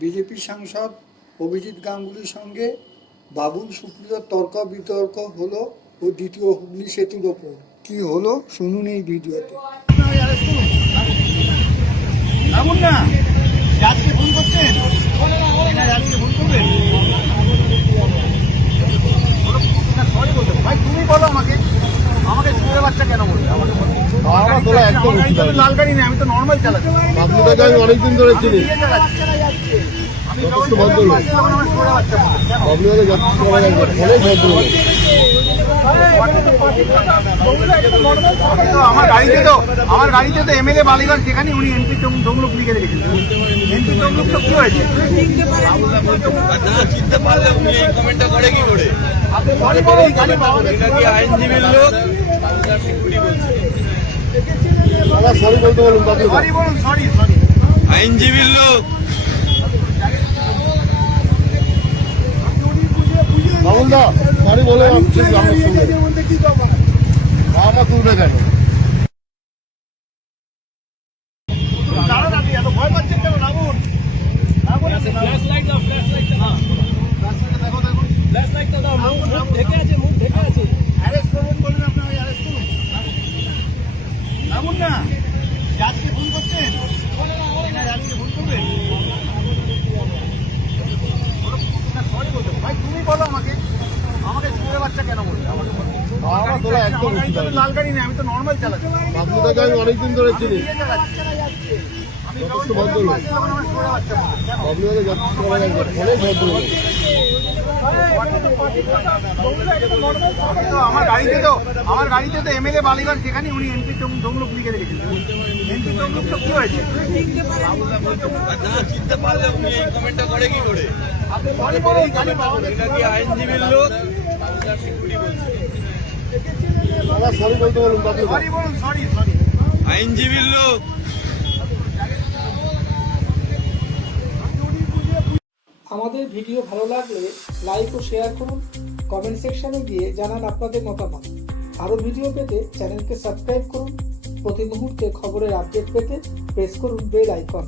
BJP সাংসদ অভিজিৎ গাঙ্গুলির সঙ্গে বাবুল সুপ্রিয়র তর্ক বিতর্ক হলো ও দ্বিতীয় হুগলি সেতুর ওপর কি হলো শুনুন এই ভিডিওতে। তুমি বলো আমাকে স্কুলের বাচ্চা কেন বলবে? লাল গাড়ি নেই, আমি তো নর্মাল চালাচ্ছি। আপনাকে আমি অনেকদিন ধরে চিনি। আমার গাড়িতে তো এমএলএ বালিগঞ্জ, সেখানে উনি এমপি তমলুক লিখে রেখেছেন। এমপি তমলুক তো কি হয়েছে? চিনতে পারলে উনি এই কমেন্টটা করে কি করে? আইনজীবীর লোক সরি বলতে বলুন, সরি বলুন, সরি আইনজীবীর লোক বাবুল দা সরি বলে আমার তুলবে কেন? ভয় পাচ্ছেন কেন? রাবুন অ্যারেস্ট করবেন বলুন, আপনার অ্যারেস্ট করুন। রাবুন না আজকে ফোন করছেন, আজকে ফোন করবেন। সরি বলতে ভাই, তুমি বলো আমাকে স্কুলের বাচ্চা কেন বলবে? আমার তোলা একদম লাল গাড়ি নেই, আমি তো নর্মাল চালাচ্ছি। আপনাকে আমি অনেকদিন ধরে চিনি। আমার গাড়িতে তো এমএলএ বালিগঞ্জ, সেখানে উনি এমপি তমলুক লিখে রেখেছেন। এমপি তমলুক তো কি হয়েছে? চিনতে পারলে উনি এই কমেন্টটা করে কি করে? আইনজীবীর লোক সরি বলতে বলুন, সরি বলুন, সরি আইনজীবীর লোক। আমাদের ভিডিও ভালো লাগলে লাইক ও শেয়ার করুন, কমেন্ট সেকশনে গিয়ে জানান আপনাদের মতামত। আরও ভিডিও পেতে চ্যানেলকে সাবস্ক্রাইব করুন। প্রতি মুহূর্তে খবরের আপডেট পেতে প্রেস করুন বেল আইকন।